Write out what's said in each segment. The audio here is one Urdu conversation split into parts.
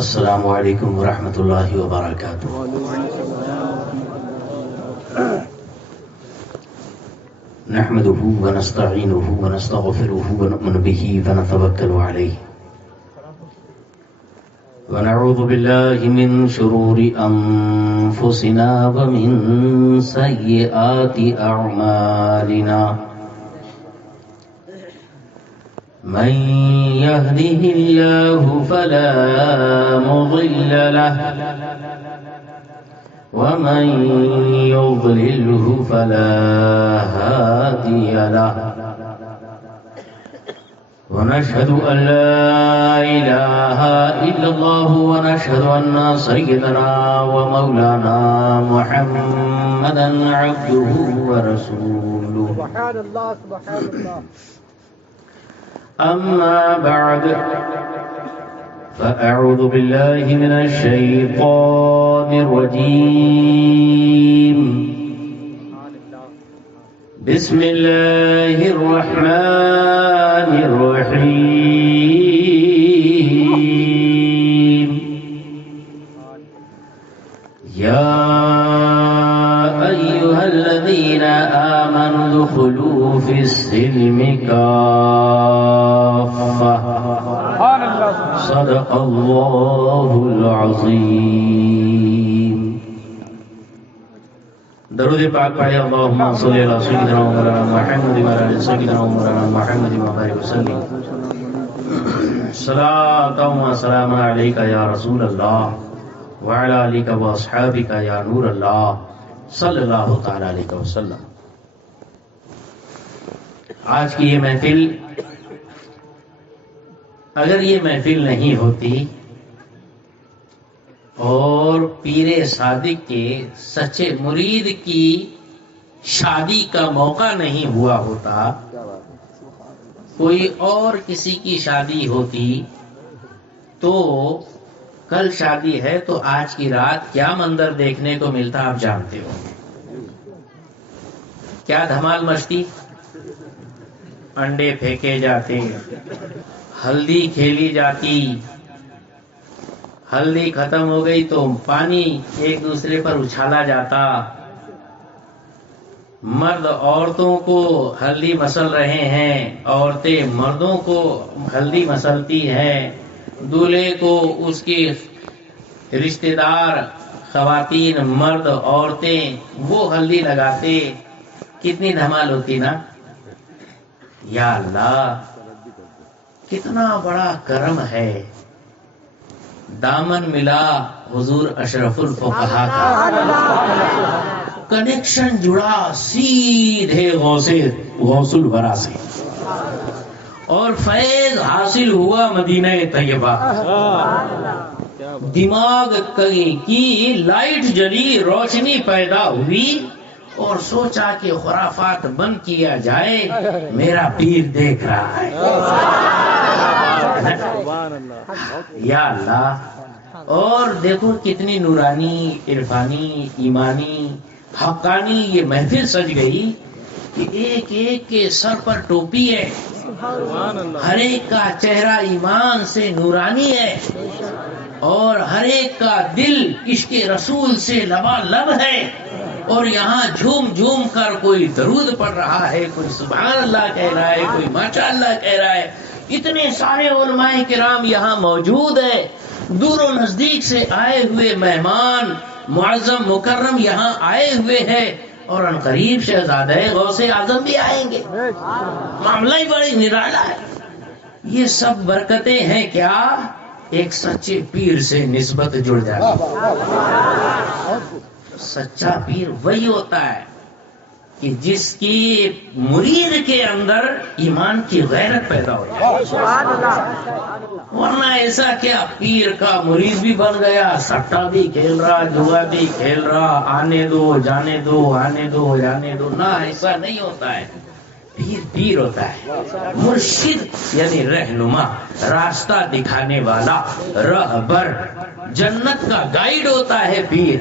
السلام علیکم ورحمۃ اللہ وبرکاتہ۔ نحمده ونستعینه ونستغفره ونؤمن به ونتوکل علیہ ونعوذ باللہ من شرور انفسنا ومن سیئات اعمالنا، من يهده الله فلا مضل له ومن يضلله فلا هادي له، ونشهد أن لا إله إلا الله ونشهد أن سيدنا ومولانا محمدا عبده ورسوله، سبحان الله سبحان الله. أما بعد فأعوذ بالله من الشيطان الرجيم، بسم الله الرحمن الرحيم. يا أيها الذين آمنوا ادخلوا في السلم كافة، صدق الله العظيم. درود پاک پڑھے اللہم صلی علی سیدنا و مولانا محمد و علی سیدنا و مولانا محمد و بارک وسلم. صلاۃ و سلام علیک یا رسول اللہ وعلی آلک و اصحابک یا نور اللہ صلی اللہ تعالی علیہ وسلم. آج کی یہ محفل، اگر یہ محفل نہیں ہوتی اور پیر صادق کے سچے مرید کی شادی کا موقع نہیں ہوا ہوتا، کوئی اور کسی کی شادی ہوتی تو کل شادی ہے تو آج کی رات کیا منظر دیکھنے کو ملتا آپ جانتے ہو. کیا دھمال مچتی، انڈے پھینکے جاتے، ہلدی کھیلی جاتی، ہلدی ختم ہو گئی تو پانی ایک دوسرے پر اچھالا جاتا، مرد عورتوں کو ہلدی مسل رہے ہیں، عورتیں مردوں کو ہلدی مسلتی ہیں، دولہے کو اس کی رشتہ دار خواتین مرد عورتیں وہ ہلدی لگاتے. کتنی دھمال ہوتی نا. یا اللہ کتنا بڑا کرم ہے، دامن ملا حضور اشرف الفقہا کا، کنیکشن جڑا سیدھے غوث الورا سے، اور فیض حاصل ہوا مدینہ طیبہ. دماغ کی لائٹ جلی، روشنی پیدا ہوئی اور سوچا کہ خرافات بند کیا جائے، میرا پیر دیکھ رہا ہے. یا اللہ، اور دیکھو کتنی نورانی، عرفانی، ایمانی، حقانی یہ محفل سج گئی کہ ایک ایک کے سر پر ٹوپی ہے، ہر ایک کا چہرہ ایمان سے نورانی ہے، اور ہر ایک کا دل عشق رسول سے لبالب ہے، اور یہاں جھوم جھوم کر کوئی درود پڑھ رہا ہے، کوئی سبحان اللہ کہہ رہا ہے، کوئی ماشاء اللہ کہہ رہا ہے. اتنے سارے علماء کرام یہاں موجود ہیں، دور و نزدیک سے آئے ہوئے مہمان معظم مکرم یہاں آئے ہوئے ہیں، اور عنقریب شہزادہ غوث اعظم بھی آئیں گے. معاملہ ہی بڑی نرالا ہے. یہ سب برکتیں ہیں کیا؟ ایک سچے پیر سے نسبت جڑ جاتی. سچا پیر وہی ہوتا ہے کہ جس کی مرید کے اندر ایمان کی غیرت پیدا ہو جائے. ورنہ ایسا کیا پیر کا مرید بھی بن گیا، سٹا بھی کھیل رہا، جوا بھی کھیل رہا، آنے دو جانے دو، آنے دو جانے دو. نہ، ایسا نہیں ہوتا ہے. پیر ہوتا ہے مرشد، یعنی رہنما، راستہ دکھانے والا، رہبر، جنت کا گائیڈ ہوتا ہے پیر.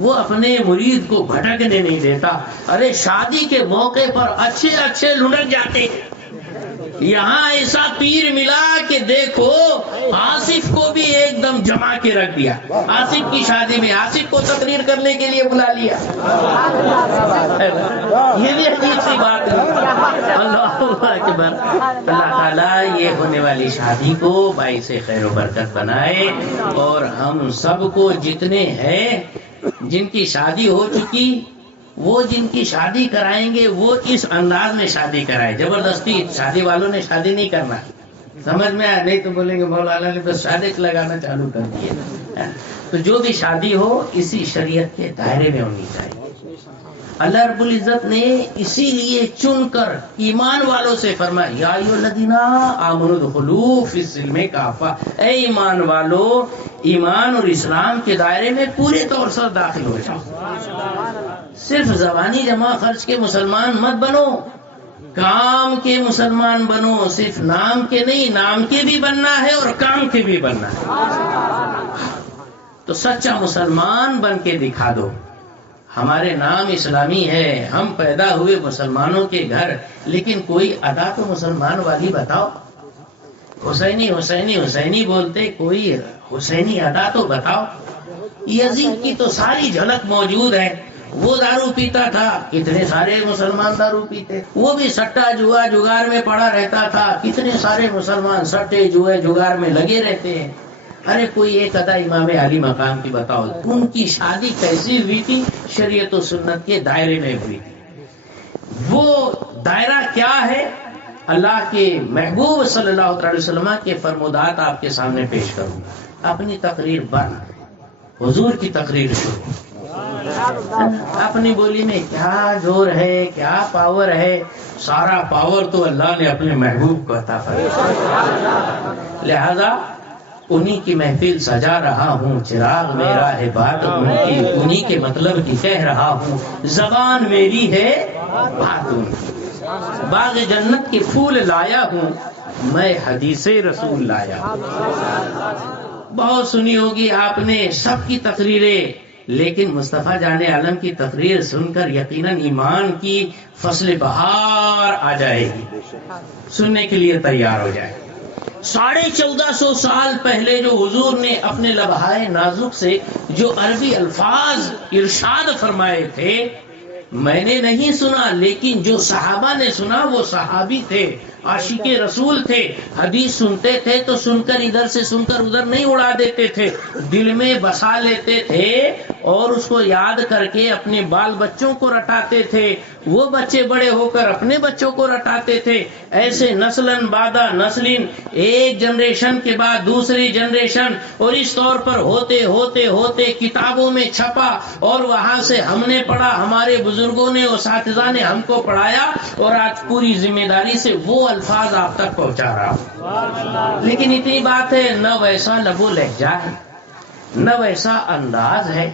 وہ اپنے مرید کو بھٹکنے نہیں دیتا. ارے شادی کے موقع پر اچھے اچھے لڑک جاتے، یہاں ایسا پیر ملا کہ دیکھو آصف کو بھی ایک دم جما کے رکھ دیا. عاشق کی شادی میں عاشق کو تقریر کرنے کے لیے بلا لیا. یہ بھی عجیب سی بات ہے. اللہ اکبر. اللہ تعالیٰ یہ ہونے والی شادی کو باعث خیر و برکت بنائے اور ہم سب کو جتنے ہیں جن کی شادی ہو چکی وہ جن کی شادی کرائیں گے وہ اس انداز میں شادی کرائے. زبردستی شادی والوں نے شادی نہیں کرنا. سمجھ میں آیا؟ نہیں تو بولیں گے مولانا نے بس شادی لگانا چالو کر دیے. تو جو بھی شادی ہو اسی شریعت کے دائرے میں ہونی چاہیے. اللہ رب العزت نے اسی لیے چن کر ایمان والوں سے فرمایا یا ایھا الذین آمنوا ادخلوا فی السلم کافہ. اے ایمان والو ایمان اور اسلام کے دائرے میں پورے طور سے داخل ہو جاؤ. صرف زبانی جمع خرچ کے مسلمان مت بنو, کام کے مسلمان بنو. صرف نام کے نہیں, نام کے بھی بننا ہے اور کام کے بھی بننا ہے. تو سچا مسلمان بن کے دکھا دو. ہمارے نام اسلامی ہے, ہم پیدا ہوئے مسلمانوں کے گھر, لیکن کوئی ادا تو مسلمان والی بتاؤ. حسینی حسینی حسینی بولتے, کوئی حسینی ادا تو بتاؤ. یزید کی تو ساری جھلک موجود ہے. وہ دارو پیتا تھا, کتنے سارے مسلمان دارو پیتے. وہ بھی سٹا جوا جگار میں پڑا رہتا تھا, کتنے سارے مسلمان سٹے جوئے جگار میں لگے رہتے ہیں. ارے کوئی ایک ادا امام علی مقام کی بتاؤ. ان کی شادی کیسی ہوئی تھی؟ شریعت و سنت کے دائرے میں ہوئی تھی. وہ دائرہ کیا ہے؟ اللہ کے محبوب صلی اللہ علیہ وسلم کے فرمودات آپ کے سامنے پیش کروں. اپنی تقریر بند, حضور کی تقریر شروع. اپنی بولی میں کیا زور ہے, کیا پاور ہے؟ سارا پاور تو اللہ نے اپنے محبوب کو عطا فرمایا. لہذا انہی کی محفل سجا رہا ہوں, چراغ میرا ہے بات ان کی, انہی کے مطلب کی کہہ رہا ہوں, زبان میری ہے بات ان کی. باغ جنت کے پھول لایا ہوں, میں حدیث رسول لایا ہوں. بہت سنی ہوگی آپ نے سب کی تقریریں, لیکن مصطفیٰ جان عالم کی تقریر سن کر یقیناً ایمان کی فصل بہار آ جائے گی. سننے کے لیے تیار ہو جائے. 1450 سال پہلے جو حضور نے اپنے لبہائے نازک سے جو عربی الفاظ ارشاد فرمائے تھے, میں نے نہیں سنا, لیکن جو صحابہ نے سنا وہ صحابی تھے, عاشق رسول تھے. حدیث سنتے تھے تو سن کر ادھر سے سن کر ادھر نہیں اڑا دیتے تھے, دل میں بسا لیتے تھے اور اس کو یاد کر کے اپنے بال بچوں کو رٹاتے تھے. وہ بچے بڑے ہو کر اپنے بچوں کو رٹاتے تھے. ایسے نسلن بعد نسلن, ایک جنریشن کے بعد دوسری جنریشن, اور اس طور پر ہوتے ہوتے ہوتے کتابوں میں چھپا, اور وہاں سے ہم نے پڑھا, ہمارے بزرگوں نے اساتذہ نے ہم کو پڑھایا, اور آج پوری ذمہ داری سے وہ الفاظ آپ تک پہنچا رہا ہوں. لیکن اتنی بات ہے, نہ ویسا لب و لہجہ ہے, نہ ویسا انداز ہے,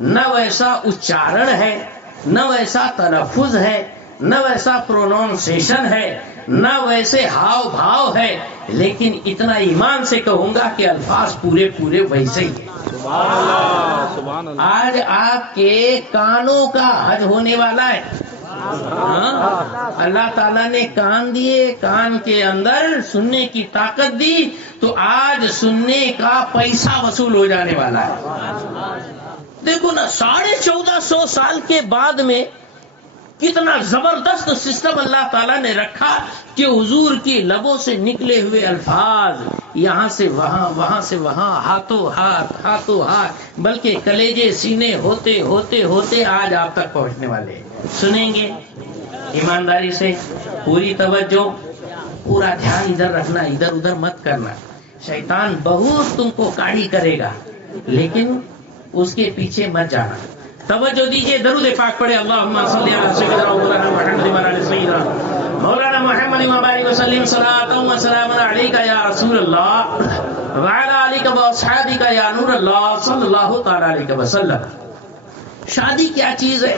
نہ ویسا اچارن ہے, نہ ویسا تلفظ ہے, نہ ویسا پروننسیشن ہے, نہ ویسے ہاؤ بھاؤ ہے, لیکن اتنا ایمان سے کہوں گا کہ الفاظ پورے پورے ویسے ہی ہیں. آج آپ کے کانوں کا حج ہونے والا ہے. اللہ تعالیٰ نے کان دیے, کان کے اندر سننے کی طاقت دی, تو آج سننے کا پیسہ وصول ہو جانے والا ہے. دیکھو نا, 1450 سال کے بعد میں کتنا زبردست سسٹم اللہ تعالیٰ نے رکھا کہ حضور کی لبوں سے نکلے ہوئے الفاظ یہاں سے وہاں, وہاں سے وہاں, ہاتھوں ہاتھ, بلکہ کلیجے سینے ہوتے ہوتے ہوتے آج آپ تک پہنچنے والے. سنیں گے ایمانداری سے, پوری توجہ, پورا دھیان ادھر رکھنا, ادھر ادھر مت کرنا. شیطان بہت تم کو کاڑی کرے گا, لیکن اس کے پیچھے مت جانا. توجہ دیجئے, درود پاک پڑھے. اللہم صلی علی سیدنا مولانا محمد وعلی سیدنا مولانا محمد وبارک وسلم صلاۃ و سلام علیک یا رسول اللہ وعلی آلک و اصحابک یا نور اللہ صلی اللہ تعالی علیہ وسلم. شادی کیا چیز ہے؟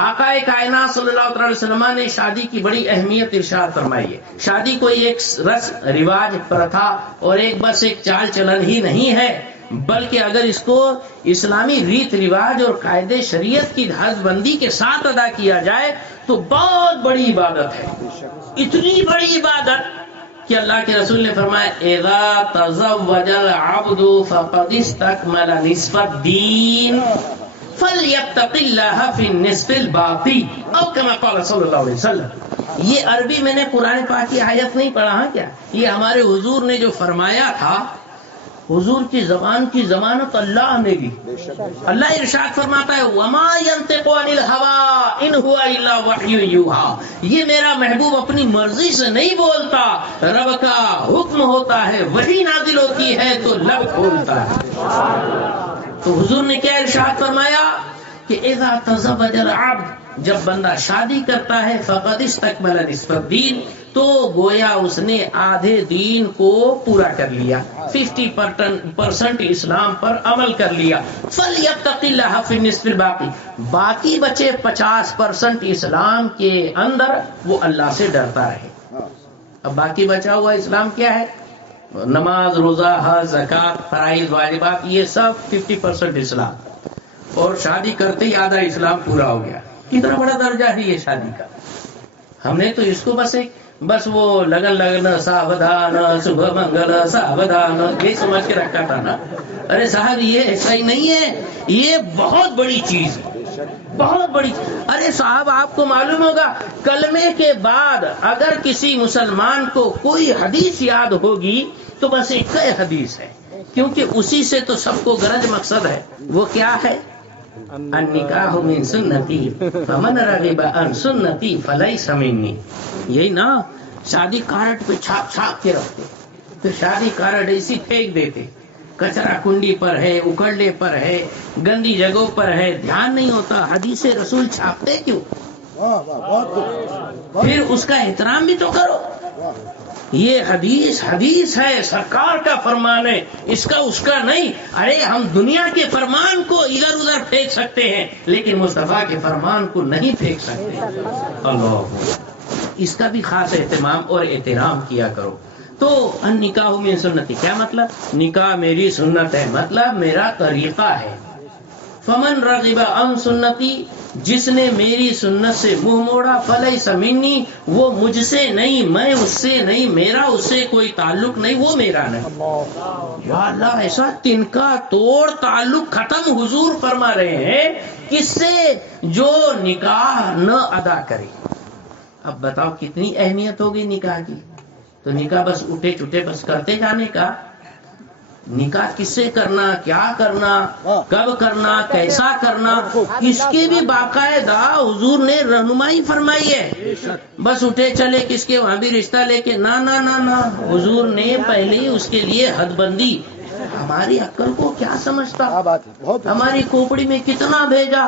آقا کائنات صلی اللہ علیہ وسلم نے شادی کی بڑی اہمیت ارشاد فرمائی ہے. شادی کوئی ایک رسم رواج پرتھا اور ایک بس ایک چال چلن ہی نہیں ہے, بلکہ اگر اس کو اسلامی ریت رواج اور قاعدے شریعت کی حد بندی کے ساتھ ادا کیا جائے تو بہت بڑی عبادت ہے. اتنی بڑی عبادت کہ اللہ کے رسول نے فرمایا اذا تزوج العبد فقد استكمل نصف الدین فلیتق اللہ فی النصف الباقی او کما قال صلی اللہ علیہ وسلم. یہ عربی میں نے قرآن پاک کی آیت نہیں پڑھا ہاں کیا، یہ ہمارے حضور نے جو فرمایا تھا، حضور کی زبان کی ضمانت اللہ نے دی. اللہ ارشاد فرماتا ہے وما ينطق عن الهوى ان هو الا وحی یوحى، یہ میرا محبوب اپنی مرضی سے نہیں بولتا، رب کا حکم ہوتا ہے، وحی نازل ہوتی ہے تو لب کھولتا ہے. تو حضور نے کیا ارشاد فرمایا کہ اذا تزوج العبد، جب بندہ شادی کرتا ہے، فقد استكمل نصف الدین، تو گویا اس نے آدھے دین کو پورا کر لیا، 50% اسلام پر عمل کر لیا. فَلْيَتَّقِ اللَّهَ فِي النِّصْفِ الْبَاقِي، باقی بچے 50% اسلام کے اندر وہ اللہ سے ڈرتا رہے. اب باقی بچا ہوا اسلام کیا ہے؟ نماز، روزہ، حج، زکات، فرائض، واجبات، یہ سب 50% اسلام. اور شادی کرتے ہی آدھا اسلام پورا ہو گیا. کتنا بڑا درجہ ہے یہ شادی کا. ہم نے تو اس کو بس وہ لگن ساودھان صبح منگل ساودھان یہ سمجھ کے رکھا تھا نا. ارے صاحب یہ ایسا ہی نہیں ہے، یہ بہت بڑی چیز ہے، بہت بڑی. ارے صاحب آپ کو معلوم ہوگا کلمے کے بعد اگر کسی مسلمان کو کوئی حدیث یاد ہوگی تو بس ایک ہی حدیث ہے، کیونکہ اسی سے تو سب کو غرض مقصد ہے. وہ کیا ہے؟ النکاح من سنتی فمن رغب عن سنتی فلیس منی. یہی نا، شادی کارڈ پہ چھاپ کے رکھتے، پھر شادی کارڈ ایسی پھینک دیتے، کچرا کنڈی پر ہے، اکڑلے پر ہے، گندی جگہوں پر ہے، دھیان نہیں ہوتا. حدیث رسول چھاپتے کیوں؟ پھر اس کا احترام بھی تو کرو. یہ حدیث ہے، سرکار کا فرمان ہے، اس کا نہیں. ارے ہم دنیا کے فرمان کو ادھر ادھر پھینک سکتے ہیں لیکن مصطفیٰ کے فرمان کو نہیں پھینک سکتے. اللہ، اس کا بھی خاص اہتمام اور احترام کیا کرو. تو النکاح من سنتی کیا مطلب؟ نکاح میری سنت ہے، مطلب میرا طریقہ ہے. فمن رغب عن سنتی، جس نے میری سنت سے منہ موڑا، فلیس منی، وہ مجھ سے نہیں، میں اس سے نہیں، میرا اس سے کوئی تعلق نہیں، وہ میرا نہیں. یا اللہ، ایسا تنکا توڑ تعلق ختم حضور فرما رہے ہیں کس سے؟ جو نکاح نہ ادا کرے. اب بتاؤ کتنی اہمیت ہوگی نکاح کی. تو نکاح بس اٹھے چٹے بس کرتے جانے کا. نکاح کس سے کرنا، کیا کرنا، کب کرنا، کیسا کرنا، اس کی بھی باقاعدہ حضور نے رہنمائی فرمائی ہے. بس اٹھے چلے کس کے وہاں بھی رشتہ لے کے، نہ، حضور نے پہلے ہی اس کے لیے حد بندی. ہماری عقل کو کیا سمجھتا، ہماری کھوپڑی میں کتنا بھیجا،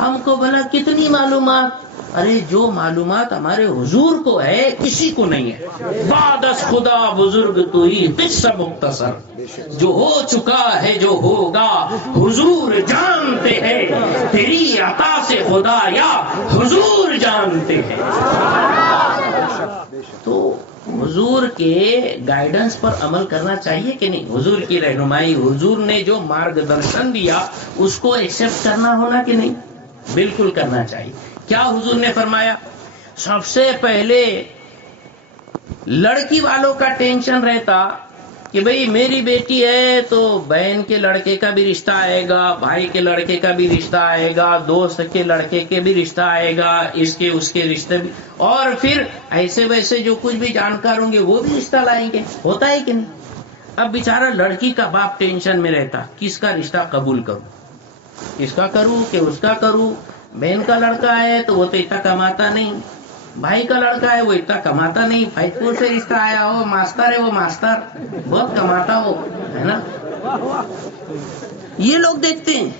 ہم کو بھلا کتنی معلومات. ارے جو معلومات ہمارے حضور کو ہے کسی کو نہیں ہے. بعد از خدا بزرگ تو ہی قصہ مختصر، جو ہو چکا ہے جو ہوگا حضور جانتے ہیں، تیری عطا سے خدا یا حضور جانتے ہیں. تو حضور کے گائیڈنس پر عمل کرنا چاہیے کہ نہیں؟ حضور کی رہنمائی، حضور نے جو مارگ درشن دیا اس کو ایکسپٹ کرنا ہونا کہ نہیں؟ بالکل کرنا چاہیے. کیا حضور نے فرمایا؟ سب سے پہلے لڑکی والوں کا ٹینشن رہتا کہ بھئی میری بیٹی ہے تو بہن کے لڑکے کا بھی رشتہ آئے گا، بھائی کے لڑکے کا بھی رشتہ آئے گا، دوست کے لڑکے کے بھی رشتہ آئے گا، اس کے رشتے بھی، اور پھر ایسے ویسے جو کچھ بھی جانکار ہوں گے وہ بھی رشتہ لائیں گے. ہوتا ہے کہ نہیں؟ اب بیچارہ لڑکی کا باپ ٹینشن میں رہتا کس کا رشتہ قبول کروں، کس کا کروں کہ اس کا کروں. بہن کا لڑکا ہے تو وہ تو اتنا کماتا نہیں، بھائی کا لڑکا ہے وہ اتنا کماتا نہیں، فیض پور سے رشتہ آیا ہو، ماسٹر ہے وہ ماسٹر بہت کماتا ہو، ہے نا. یہ لوگ دیکھتے ہیں.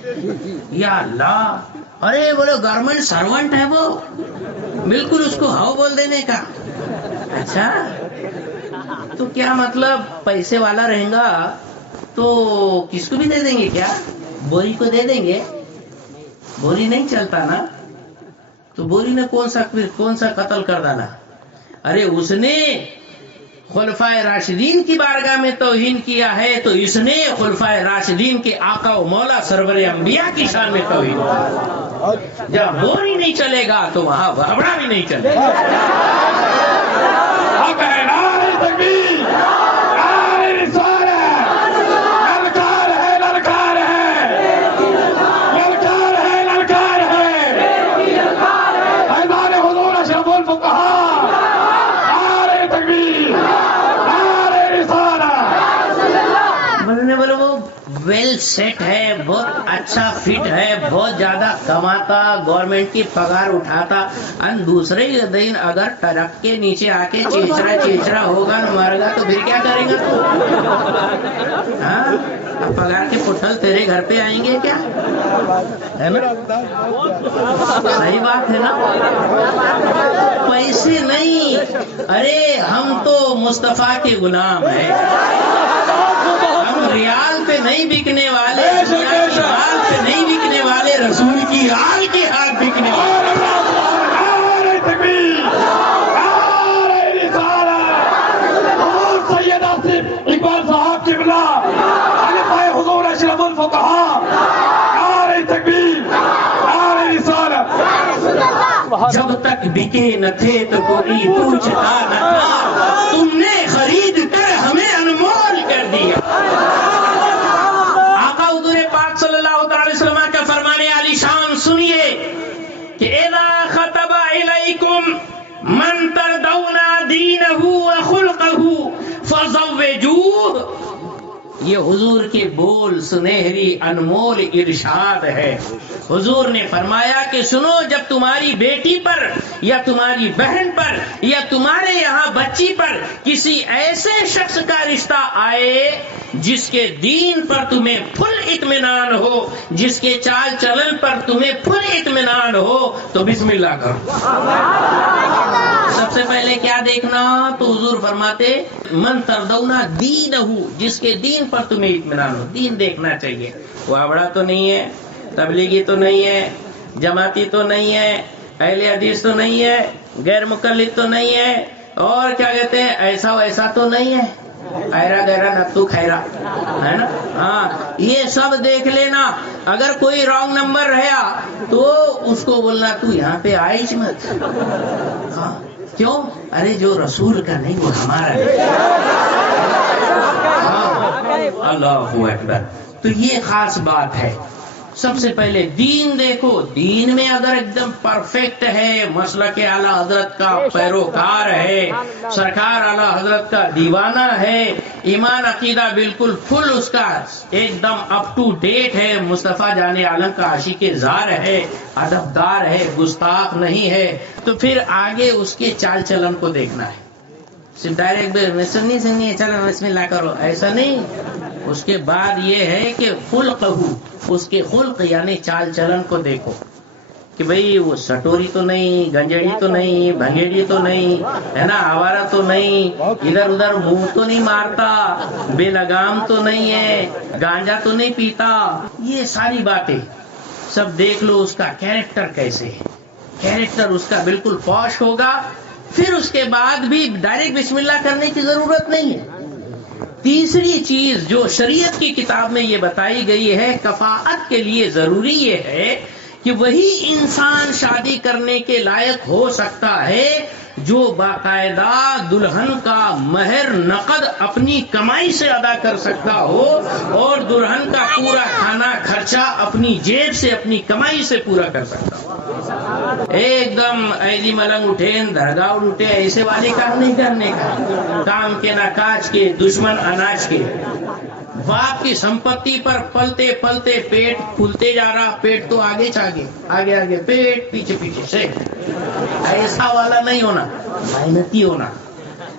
یا اللہ، ارے بولے گورنمنٹ سرونٹ ہے وہ، بالکل اس کو ہاؤ بول دینے کا. اچھا تو کیا مطلب پیسے والا رہیں گا تو کس کو بھی دے دیں گے کیا؟ بوری کو دے دیں گے؟ بوری نہیں چلتا نا. تو بوری نے کون سا قتل کر ڈالا؟ ارے اس نے خلفائے راشدین کی بارگاہ میں توہین کیا ہے تو اس نے خلفائے راشدین کے آقا و مولا سرور انبیاء کی شان میں توہین کیا. جب بوری نہیں چلے گا تو وہاں بھبڑا بھی نہیں چلے گا. تکبیر، نعرہ رسالت، للکار ہے للکار ہے، للکار ہے للکار ہے، فیضان حضور اشرف الفقہاء، نعرہ تکبیر، نعرہ رسالت۔ بولنے والے وہ ویل سیٹ ہے، بہت اچھا فٹ ہے، بہت زیادہ کماتا، گورنمنٹ کی پگار اٹھاتا، اور دوسرے ہی دن اگر ٹرک کے نیچے آ کے چیچرا ہوگا نہ مارے گا تو پھر کیا کرے گا تو؟ ہاں، پگار کے پٹھل تیرے گھر پہ آئیں گے کیا؟ ہے نا؟ صحیح بات ہے نا؟ پیسے نہیں، ارے ہم تو مصطفیٰ کے غلام ہیں، ہم ریال پہ نہیں بکنے والے، دنیا کی حال پہ نہیں بکنے والے، رسول کی حال کے ہاتھ بکنے والے۔ نعرہ تکبیر، نعرہ رسالت، حضور سید آصف اقبال صاحب قبلہ، خلیفہ حضور اشرف الفقہاء، نعرہ تکبیر، نعرہ رسالت۔ جب تک بکے نہ تھے تو کوئی پوچھتا نہ تھا، تم نے خرید کر ہمیں انمول کر دیا۔ آقا حضور پاک صلی اللہ علیہ وسلم کا فرمان عالی شان سنیے کہ اذا خطب الیکم من ترضون دینہ وخلقہ فزوجوہ، یہ حضور کے بول سنہری انمول ارشاد ہے۔ حضور نے فرمایا کہ سنو، جب تمہاری بیٹی پر یا تمہاری بہن پر یا تمہارے یہاں بچی پر کسی ایسے شخص کا رشتہ آئے جس کے دین پر تمہیں فل اطمینان ہو، جس کے چال چلن پر تمہیں فل اطمینان ہو، تو بسم اللہ کرو۔ سب سے پہلے کیا دیکھنا؟ تو حضور فرماتے من ترضونا دینہ، جس کے دین پر تمہیں اطمینان ہو، دین دیکھنا چاہیے۔ وابڑا تو نہیں ہے، تبلیغی تو نہیں ہے، جماعتی تو نہیں ہے، اہل حدیث تو نہیں ہے، غیر مقلد تو نہیں ہے، اور کیا کہتے ہیں ایسا ویسا تو نہیں ہے، خیرہ غیرہ نتو خیرہ، ہے نا؟ ہاں، یہ سب دیکھ لینا۔ اگر کوئی رانگ نمبر رہا تو اس کو بولنا تو یہاں پہ آئیش مت۔ ہاں، کیوں؟ ارے جو رسول کا نہیں وہ ہمارا نہیں۔ ہاں، اللہ اکبر۔ تو یہ خاص بات ہے۔ سب سے پہلے دین دیکھو، دین میں اگر ایک دم پرفیکٹ ہے، مسلک اعلی حضرت کا پیروکار ہے، سرکار اعلی حضرت کا دیوانہ ہے، ایمان عقیدہ بالکل فل اس کا ایک دم اپ ٹو ڈیٹ ہے، مصطفیٰ جان عالم کا عاشق زار ہے، ادبدار ہے، گستاخ نہیں ہے، تو پھر آگے اس کے چال چلن کو دیکھنا ہے۔ صرف ڈائریکٹ سنی چلو بسم اللہ کرو، ایسا نہیں۔ اس کے بعد یہ ہے کہ خلقہ، اس کے خلق یعنی چال چلن کو دیکھو کہ بھئی وہ سٹوری تو نہیں، گنجڑی تو نہیں، بھنگیڑی تو نہیں، ہے نا، آوارہ تو نہیں، ادھر ادھر منہ تو نہیں مارتا، بے لگام تو نہیں ہے، گانجا تو نہیں پیتا۔ یہ ساری باتیں سب دیکھ لو، اس کا کیریکٹر کیسے ہے، کیریکٹر اس کا بالکل پوش ہوگا۔ پھر اس کے بعد بھی ڈائریکٹ بسم اللہ کرنے کی ضرورت نہیں ہے۔ تیسری چیز جو شریعت کی کتاب میں یہ بتائی گئی ہے، کفاءت کے لیے ضروری یہ ہے کہ وہی انسان شادی کرنے کے لائق ہو سکتا ہے جو باقاعدہ دلہن کا مہر نقد اپنی کمائی سے ادا کر سکتا ہو، اور دلہن کا پورا کھانا خرچہ اپنی جیب سے اپنی کمائی سے پورا کر سکتا ہو۔ ایک دم ایدی ملنگ اٹھین درگاہ اٹھے ایسے والے کام نہیں کرنے کا، کام کے نہ کاج کے، دشمن اناج کے۔ باپ کی سمپتی پر پلتے پلتے پیٹ پھولتے جا رہا، پیٹ تو آگے چاگے، آگے آگے پیٹ، پیچھے پیچھے سے، ایسا والا نہیں ہونا، محنتی ہونا،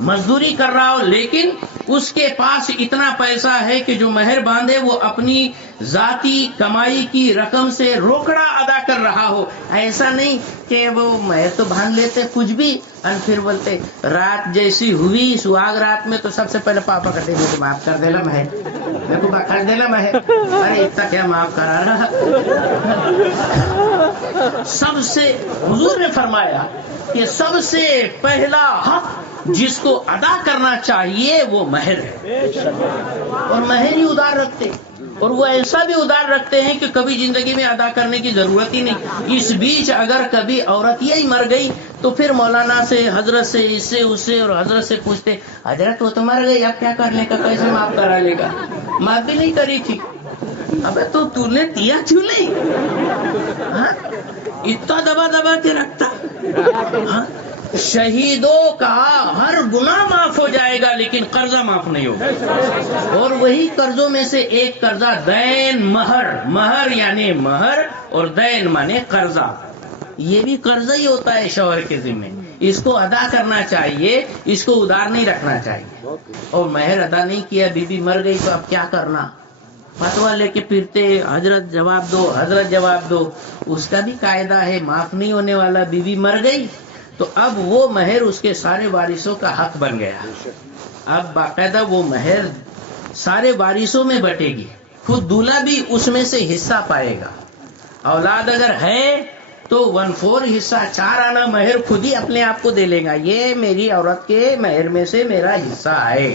مزدوری کر رہا ہو لیکن اس کے پاس اتنا پیسہ ہے کہ جو مہر باندھے وہ اپنی ذاتی کمائی کی رقم سے روکڑا ادا کر رہا ہو۔ ایسا نہیں کہ وہ مہر تو باندھ لیتے کچھ بھی اور پھر بولتے رات جیسی ہوئی سہاگ رات میں تو سب سے پہلے پاپا کہتے میرے کو معاف کر دینا مہر، میرے کو بخش دینا مہر، ارے اتنا کیا معاف کرا رہا۔ سب سے حضور نے فرمایا کہ سب سے پہلا حق جس کو ادا کرنا چاہیے وہ مہر ہے، اور مہر ہی ادار رکھتے، اور وہ ایسا بھی ادار رکھتے ہیں کہ کبھی زندگی میں ادا کرنے کی ضرورت ہی نہیں۔ اس بیچ اگر کبھی عورت یہی مر گئی تو تو پھر مولانا سے، حضرت سے، اس سے اس سے، اور حضرت سے پوچھتے حضرت وہ تو مر گئی، اب کیا کر لے گا، کیسے معاف کرا لے گا؟ معاف بھی نہیں کری تھی۔ ابے تو نے دیا کیوں نہیں؟ ہاں؟ اتنا دبا دبا کے رکھتا۔ ہاں؟ شہیدوں کا ہر گناہ معاف ہو جائے گا لیکن قرضہ معاف نہیں ہوگا، اور وہی قرضوں میں سے ایک قرضہ دین مہر، مہر یعنی مہر اور دین مانے قرضہ، یہ بھی قرضہ ہی ہوتا ہے شوہر کے ذمہ، اس کو ادا کرنا چاہیے، اس کو ادھار نہیں رکھنا چاہیے۔ اور مہر ادا نہیں کیا، بیوی مر گئی تو اب کیا کرنا؟ فتوا لے کے پھرتے حضرت جواب دو، حضرت جواب دو، اس کا بھی قاعدہ ہے، معاف نہیں ہونے والا۔ بیوی مر گئی تو اب وہ مہر اس کے سارے وارثوں کا حق بن گیا، اب باقاعدہ وہ مہر سارے وارثوں میں بٹے گی، خود دولہا بھی اس میں سے حصہ پائے گا۔ اولاد اگر ہے تو 1/4 حصہ، 4 آنا مہر خود ہی اپنے آپ کو دے لے گا، یہ میری عورت کے مہر میں سے میرا حصہ ہے۔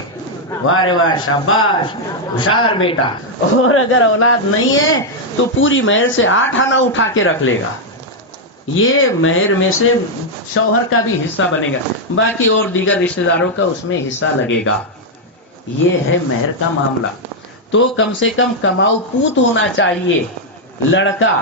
واہ رے واہ، شاباش، ہوشیار بیٹا۔ اور اگر اولاد نہیں ہے تو پوری مہر سے 8 آنا اٹھا کے رکھ لے گا، یہ مہر میں سے شوہر کا بھی حصہ بنے گا، باقی اور دیگر رشتہ داروں کا اس میں حصہ لگے گا۔ یہ ہے مہر کا معاملہ۔ تو کم سے کم کماؤ پوت ہونا چاہیے لڑکا،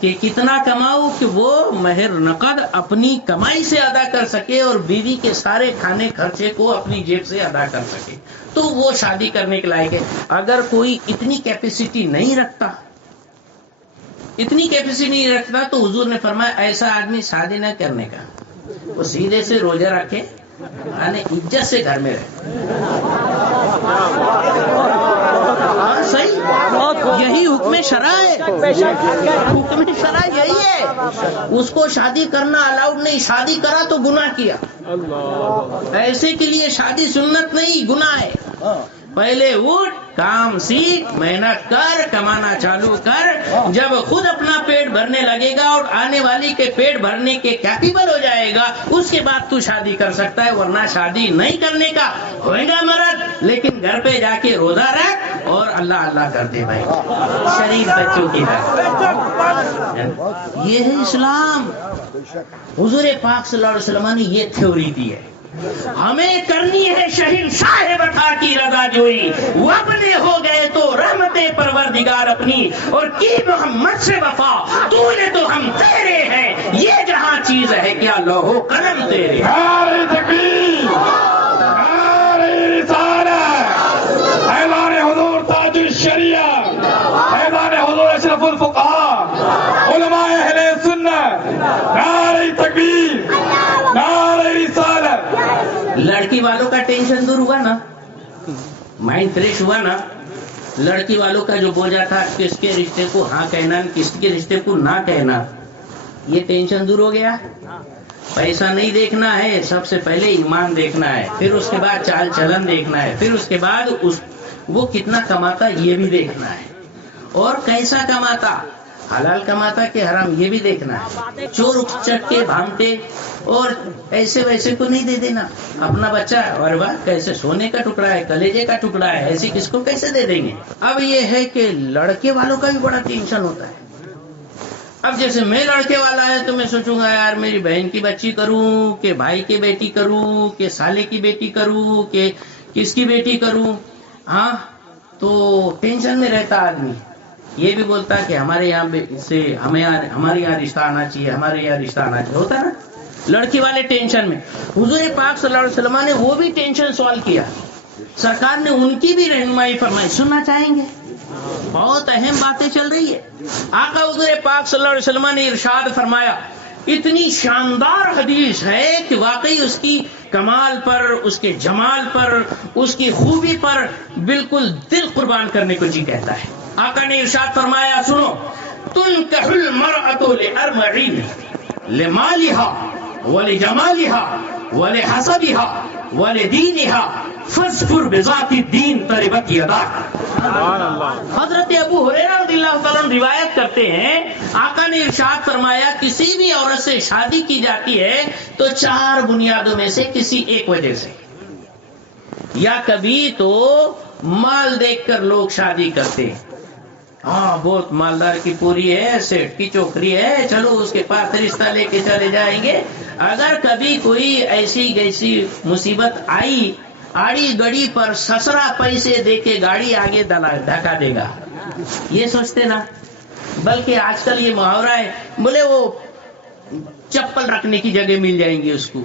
کہ کتنا کماؤ کہ وہ مہر نقد اپنی کمائی سے ادا کر سکے اور بیوی کے سارے کھانے خرچے کو اپنی جیب سے ادا کر سکے، تو وہ شادی کرنے کے لائق ہے۔ اگر کوئی اتنی کیپیسٹی نہیں رکھتا، اتنی کیپیسٹی نہیں رکھتا تو حضور نے فرمایا ایسا آدمی شادی نہ کرنے کا، وہ سیدھے سے روزہ رکھے، یعنی عزت سے گھر میں رہے۔ ہاں صحیح، یہی حکم شرع ہے، حکم شرع یہی ہے۔ اس کو شادی کرنا الاؤڈ نہیں، شادی کرا تو گناہ کیا، ایسے کے لیے شادی سنت نہیں، گناہ ہے۔ پہلے اٹھ، کام سیکھ، محنت کر، کمانا چالو کر، جب خود اپنا پیٹ بھرنے لگے گا اور آنے والی کے پیٹ بھرنے کے کیپیبل ہو جائے گا، اس کے بعد تو شادی کر سکتا ہے، ورنہ شادی نہیں کرنے کا ہوئے گا مرد، لیکن گھر پہ جا کے روزہ رکھ اور اللہ اللہ کر دے بھائی، شریف بچوں کی رکھ۔ یہ ہے اسلام۔ حضور پاک صلی اللہ علیہ وسلم نے یہ تھیوری دی ہے، ہمیں کرنی ہے شہنشاہ وفا کی رضا جوئی، وہ اپنے ہو گئے تو رحمت پروردگار اپنی، اور کی محمد سے وفا، تو نے تو ہم تیرے ہیں، یہ جہاں چیز ہے کیا لوح و قلم تیرے۔ نعرہ تکبیر، نعرہ رسالت، اعلان حضور تاج الشریعہ، اعلان حضور اشرف الفقہاء، علماء اہل سنت، نعرہ تکبیر، نعرہ رسالت۔ لڑکی والوں کا ٹینشن دور ہوا نا، مائنڈ فریش ہوا نا، لڑکی والوں کا جو بوجھا تھا کس کے رشتے کو ہاں کہنا، کس کے رشتے کو نہ کہنا، یہ ٹینشن دور ہو گیا۔ پیسہ نہیں دیکھنا ہے، سب سے پہلے ایمان دیکھنا ہے، پھر اس کے بعد چال چلن دیکھنا ہے، پھر اس کے بعد وہ کتنا کماتا یہ بھی دیکھنا ہے، اور کیسا کماتا، حلال کماتا کہ حرام یہ بھی دیکھنا ہے۔ چور چٹ کے بھانگتے اور ایسے ویسے کو نہیں دے دینا، اپنا بچہ اور واہ کیسے سونے کا ٹکڑا ہے، کلیجے کا ٹکڑا ہے، ایسے کس کو کیسے دے دیں گے۔ اب یہ ہے کہ لڑکے والوں کا بھی بڑا ٹینشن ہوتا ہے۔ اب جیسے میں لڑکے والا ہے تو میں سوچوں گا یار میری بہن کی بچی کروں کہ بھائی کی بیٹی کروں کہ سالے کی بیٹی کروں کہ کس کی بیٹی کروں، ہاں تو ٹینشن میں رہتا آدمی۔ یہ بھی بولتا کہ ہمارے یہاں سے ہمارے یہاں رشتہ آنا چاہیے، ہمارے یہاں رشتہ آنا چاہیے، ہوتا نا لڑکی والے ٹینشن میں۔ حضور پاک صلی اللہ علیہ وسلم نے وہ بھی ٹینشن سوالو کیا، سرکار نے ان کی بھی رہنمائی فرمائی، سننا چاہیں گے؟ بہت اہم باتیں چل رہی ہے۔ آقا حضور پاک صلی اللہ علیہ وسلم نے ارشاد فرمایا، اتنی شاندار حدیث ہے کہ واقعی اس کی کمال پر، اس کے جمال پر، اس کی خوبی پر بالکل دل قربان کرنے کو جی کہتا ہے۔ آقا نے ارشاد فرمایا، سنو، تنکح المرأة لأربعین، لمالها ولجمالها ولحسبها ولدینها فاظفر بذات الدین تربت یداک۔ حضرت ابو ہریرہ رضی اللہ تعالیٰ عنہ روایت کرتے ہیں، آقا نے ارشاد فرمایا کسی بھی عورت سے شادی کی جاتی ہے تو 4 بنیادوں میں سے کسی ایک وجہ سے، یا کبھی تو مال دیکھ کر لوگ شادی کرتے ہیں، ہاں بہت مالدار کی پوری ہے، سیٹ کی چوکری ہے، چلو اس کے پاس رشتہ لے کے چلے جائیں گے، اگر کبھی کوئی ایسی گیسی مصیبت آئی آڑی گڑی پر سسرا پیسے دے کے گاڑی آگے دھکا دے گا، یہ سوچتے نا. بلکہ آج کل یہ محاورہ ہے، بولے وہ چپل رکھنے کی جگہ مل جائیں گی اس کو.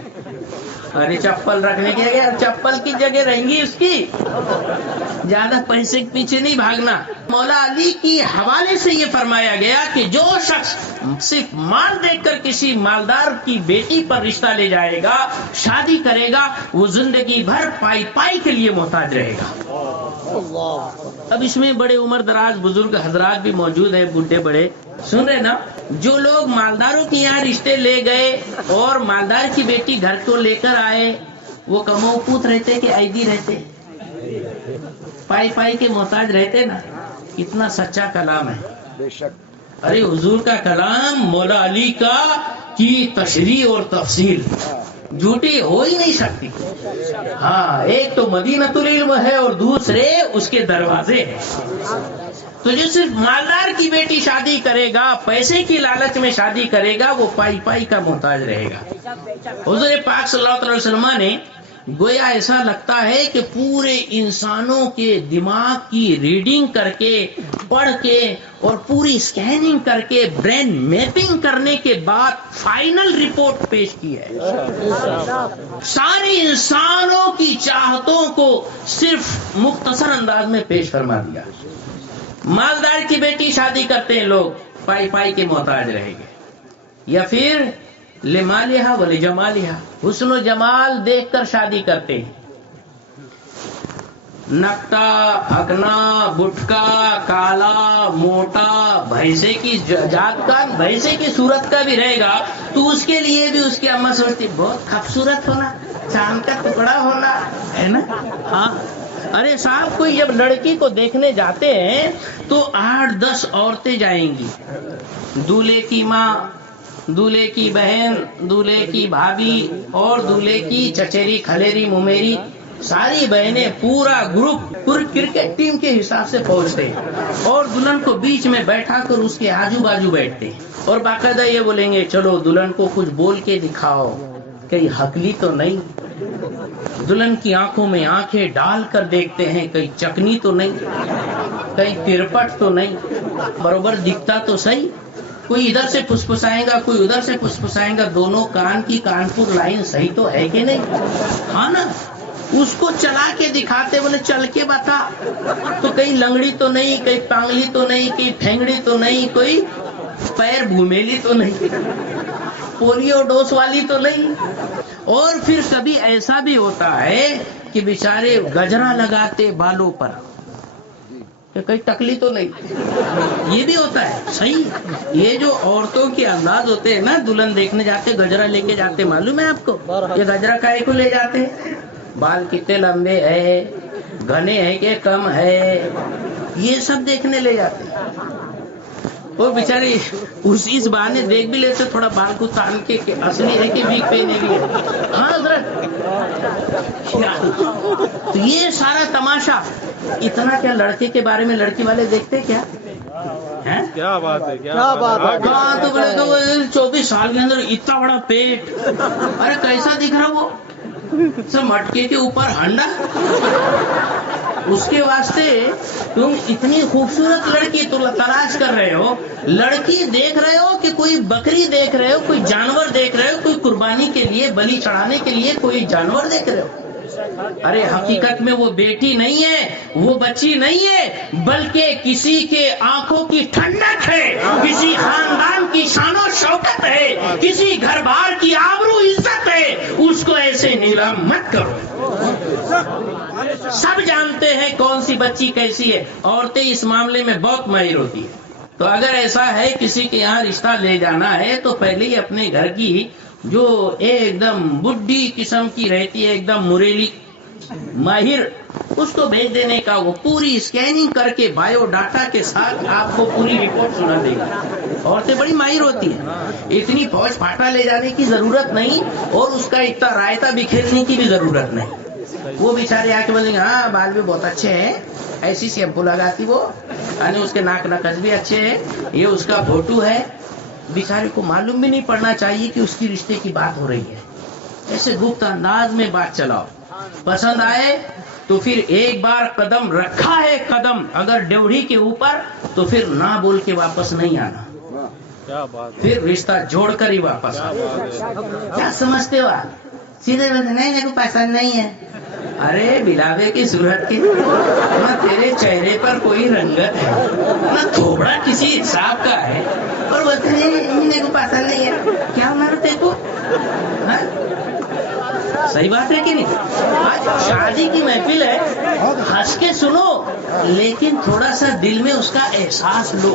ارے چپل رکھنے کی جگہ، چپل کی جگہ رہیں گی اس کی. زیادہ پیسے کے پیچھے نہیں بھاگنا. مولا علی کی حوالے سے یہ فرمایا گیا کہ جو شخص صرف مال دیکھ کر کسی مالدار کی بیٹی پر رشتہ لے جائے گا، شادی کرے گا، وہ زندگی بھر پائی پائی کے لیے محتاج رہے گا. اب اس میں بڑے عمر دراز بزرگ حضرات بھی موجود ہیں، بڈھے بڑے سن رہے نا. جو لوگ مالداروں کے یہاں رشتے لے گئے اور مالدار کی بیٹی گھر کو لے کر آئے، وہ کمو پوت رہتے کہ عیدی رہتے، پائی پائی کے محتاج رہتے نا. کتنا سچا کلام ہے. بے شک. ارے حضور کا کلام مولا علی کا کی تشریح اور تفصیل جھوٹی ہو ہی نہیں سکتی. ہاں، ایک تو مدینۃ العلم ہے اور دوسرے اس کے دروازے ہیں. تو جو صرف مالدار کی بیٹی شادی کرے گا، پیسے کی لالچ میں شادی کرے گا، وہ پائی پائی کا محتاج رہے گا. حضور پاک صلی اللہ علیہ وسلم نے گویا ایسا لگتا ہے کہ پورے انسانوں کے دماغ کی ریڈنگ کر کے، پڑھ کے اور پوری اسکیننگ کر کے، برین میپنگ کرنے کے بعد فائنل رپورٹ پیش کی ہے. سارے انسانوں کی چاہتوں کو صرف مختصر انداز میں پیش فرما دیا. مالدار کی بیٹی شادی کرتے ہیں لوگ، پائی پائی کے محتاج رہیں گے. یا پھر لمالہا ولجمالہا، حسن و جمال دیکھ کر شادی کرتے ہیں. نکتا، ہگنا، بٹکا، کالا، موٹا، بھینسے کی جات کا، بھینسے کی صورت کا بھی رہے گا تو اس کے لیے بھی اس کی اماں سوچتی بہت خوبصورت ہونا، چاند کا ٹکڑا ہونا ہے نا. ہاں، ارے صاحب کوئی جب لڑکی کو دیکھنے جاتے ہیں تو 8-10 عورتیں جائیں گی. دولہے کی ماں، دولہے کی بہن، دولہے کی بھابھی اور دولہے کی چچیری کھلیری ممیری، ساری بہنیں، پورا گروپ کرکٹ ٹیم کے حساب سے پہنچتے ہیں اور دلہن کو بیچ میں بیٹھا کر اس کے آجو بازو بیٹھتے ہیں اور باقاعدہ یہ بولیں گے چلو دلہن کو کچھ بول کے دکھاؤ، کہیں ہکلی تو نہیں. دلہن کی آنکھوں میں آنکھیں ڈال کر دیکھتے ہیں کہیں چکنی تو نہیں، کہیں ترپٹ تو نہیں، برابر دکھتا تو صحیح. کوئی ادھر سے پھسپھسائے گا، کوئی ادھر سے پھسپھسائے گا، دونوں کان کی کانپور لائن صحیح تو ہے کہ نہیں. ہاں نا. اس کو چلا کے دکھاتے، بولے چل کے بتا تو کہیں لنگڑی تو نہیں، کہیں پانگلی تو نہیں، کہیں پھینگڑی تو نہیں، کوئی پیر بھومیلی تو نہیں، پولیو ڈوس والی تو نہیں. اور پھر کبھی ایسا بھی ہوتا ہے کہ بیچارے گجرا لگاتے بالوں پر کہ کہیں ٹکلی تو نہیں، یہ بھی ہوتا ہے. صحیح. یہ جو عورتوں کے انداز ہوتے ہیں نا، دلہن دیکھنے جاتے گجرا لے کے جاتے، معلوم ہے آپ کو یہ گجرا کائے کو لے جاتے ہیں؟ بال کتنے لمبے ہے، گھنے ہیں کہ کم ہے، یہ سب دیکھنے لے جاتے ہیں. وہ بیچارے اس بہانے دیکھ بھی لیتے تھوڑا بال کو تان کے کہ اصلی ہے کہ ویک پہنے بھی ہے. ہاں حضرت. تو یہ سارا تماشا اتنا کیا لڑکے کے بارے میں لڑکی والے دیکھتے کیا؟ کیا بات ہے، کیا بات ہے. کہاں تو بڑے تو 24 سال کے اندر اتنا بڑا پیٹ، ارے کیسا دکھ رہا وہ سب مٹکے کے اوپر ہنڈا. اس کے واسطے تم اتنی خوبصورت لڑکی تو تلاش کر رہے ہو، لڑکی دیکھ رہے ہو کہ کوئی بکری دیکھ رہے ہو، کوئی جانور دیکھ رہے ہو، کوئی قربانی کے لیے بلی چڑھانے کے لیے کوئی جانور دیکھ رہے ہو. ارے حقیقت میں وہ بیٹی نہیں ہے، وہ بچی نہیں ہے، بلکہ کسی کے آنکھوں کی ٹھنڈک ہے، کسی خاندان کی شان و شوکت ہے، کسی گھر بار کی آبرو عزت ہے. اس کو ایسے نیلام مت کرو. سب جانتے ہیں کون سی بچی کیسی ہے. عورتیں اس معاملے میں بہت ماہر ہوتی ہیں. تو اگر ایسا ہے کسی کے یہاں رشتہ لے جانا ہے تو پہلے ہی اپنے گھر کی جو ایک دم بڈھی قسم کی رہتی ہے، ایک دم مریلی ماہر، اس کو بھیج دینے کا. وہ پوری اسکیننگ کر کے بایو ڈاٹا کے ساتھ آپ کو پوری رپورٹ سنا دے گا. عورتیں بڑی ماہر ہوتی ہیں، اتنی فوج پھاٹا لے جانے کی ضرورت نہیں اور اس کا اتنا رائتا بکھیرنے کی بھی ضرورت نہیں. وہ بیچارے آ کے بولیں گے ہاں بال بھی بہت اچھے ہیں، ایسی شیمپو لگاتی وہ، یعنی اس کے ناک نکس بھی اچھے ہیں، یہ اس کا فوٹو ہے. بیچارے کو معلوم بھی نہیں پڑنا چاہیے کہ اس کی رشتے کی بات ہو رہی ہے. ایسے گپت انداز میں بات چلاؤ. پسند آئے تو پھر ایک بار قدم رکھا ہے قدم اگر ڈیوڑھی کے اوپر تو پھر نہ بول کے واپس نہیں آنا. پھر رشتہ جوڑ کر ہی واپس آنا. کیا سمجھتے ہو آپ؟ سیدھے بولتے نہیں میرے کو پسند نہیں ہے. ارے بلاوے کی صورت کی نہ تیرے چہرے پر کوئی رنگت ہے نہ تھوڑا کسی حساب کا ہے اور بولتے ہیں میرے کو پسند نہیں ہے. کیا مرتے کو؟ صحیح بات ہے کہ نہیں؟ آج شادی کی محفل ہے, ہنس کے سنو لیکن تھوڑا سا دل میں اس کا احساس لو.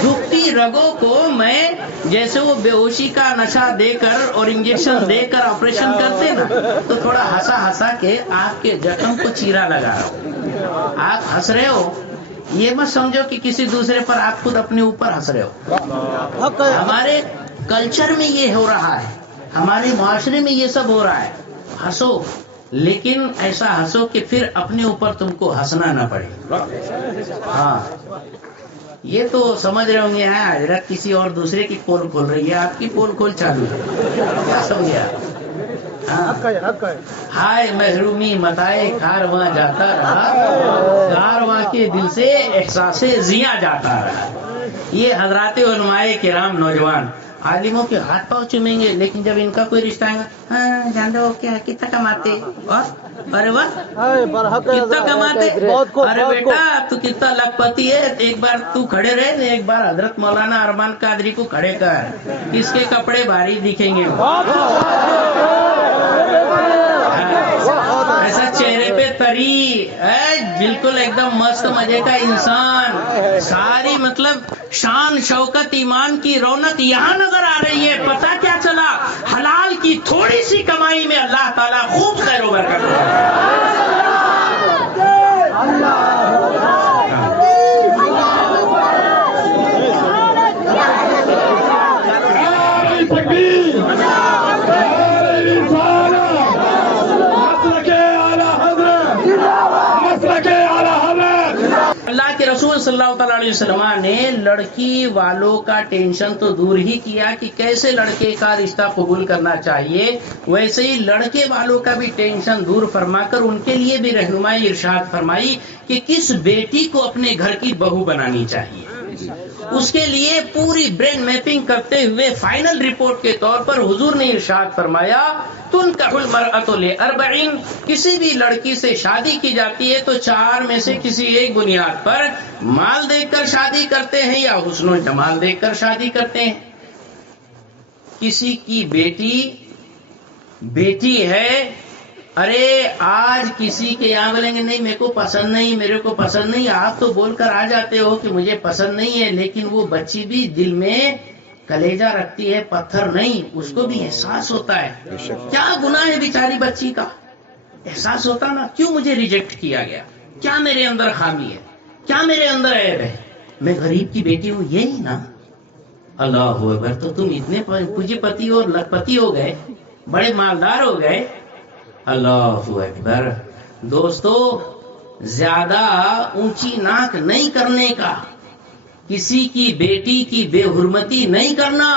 جھکتی رگوں کو میں جیسے وہ بے ہوشی کا نشہ دے کر اور انجیکشن دے کر آپریشن کرتے نا تو تھوڑا ہنسا کے آپ کے زخم کو چیرا لگا رہا ہوں. آپ ہنس رہے ہو یہ مت سمجھو کہ کسی دوسرے پر آپ خود اپنے اوپر ہنس رہے ہو. ہمارے کلچر میں یہ ہو رہا ہے, ہمارے معاشرے میں یہ سب ہو رہا ہے. ہنسو لیکن ایسا ہنسو کہ پھر اپنے اوپر تم کو ہنسنا نہ پڑے. ہاں یہ تو سمجھ رہے ہوں گے حضرت کسی اور دوسرے کی پول کھول رہی ہے, آپ کی پول کھول چالو ہے. کیا سمجھے آپ؟ ہائے محرومی متائے کارواں جاتا رہا, کارواں کے دل سے احساس زیاں جاتا رہا. یہ حضرات علماء کرام نوجوان عالموں کے ہاتھ پاؤں چومیں گے لیکن جب ان کا کوئی رشتہ آئے گا ہاں جان دو کیا کتنا کماتے اور ارے واہ کتنا کماتے, ارے بیٹا تو کتنا لکھ پتی ہے. ایک بار تو کھڑے رہے, ایک بار حضرت مولانا ارمان قادری کو کھڑے کر, اس کے کپڑے بھاری دکھیں گے. ایسا چہرے پہ تری بالکل ایک دم مست مزے کا انسان, ساری مطلب شان شوکت ایمان کی رونق یہاں نظر آ رہی ہے. پتہ کیا چلا؟ حلال کی تھوڑی سی کمائی میں اللہ تعالیٰ خوب خیر و برکت اللہ کے رسول صلی اللہ تعالیٰ علیہ وسلم نے لڑکی والوں کا ٹینشن تو دور ہی کیا کہ کیسے لڑکے کا رشتہ قبول کرنا چاہیے, ویسے ہی لڑکے والوں کا بھی ٹینشن دور فرما کر ان کے لیے بھی رہنمائی ارشاد فرمائی کہ کس بیٹی کو اپنے گھر کی بہو بنانی چاہیے. اس کے لیے پوری برین میپنگ کرتے ہوئے فائنل رپورٹ کے طور پر حضور نے ارشاد فرمایا تنکح المرأۃ لأربع, کسی بھی لڑکی سے شادی کی جاتی ہے تو 4 میں سے کسی ایک بنیاد پر مال دیکھ کر شادی کرتے ہیں یا حسن و جمال دیکھ کر شادی کرتے ہیں. کسی کی بیٹی ہے, ارے آج کسی کے یہاں بولیں گے نہیں میرے کو پسند نہیں, میرے کو پسند نہیں. آپ تو بول کر آ جاتے ہو کہ مجھے پسند نہیں ہے, لیکن وہ بچی بھی دل میں کلیجہ رکھتی ہے, پتھر نہیں. اس کو بھی احساس ہوتا ہے کیا گناہ ہے بیچاری بچی کا, احساس ہوتا نا کیوں مجھے ریجیکٹ کیا گیا, کیا میرے اندر خامی ہے, کیا میرے اندر عیب ہے, میں غریب کی بیٹی ہوں یہی نا. اللہ اکبر, تو تم اتنے پوجی پتی اور لکھپتی ہو گئے, بڑے مالدار ہو گئے. اللہ اکبر. دوستو زیادہ اونچی ناک نہیں کرنے کا, کسی کی بیٹی کی بے حرمتی نہیں کرنا,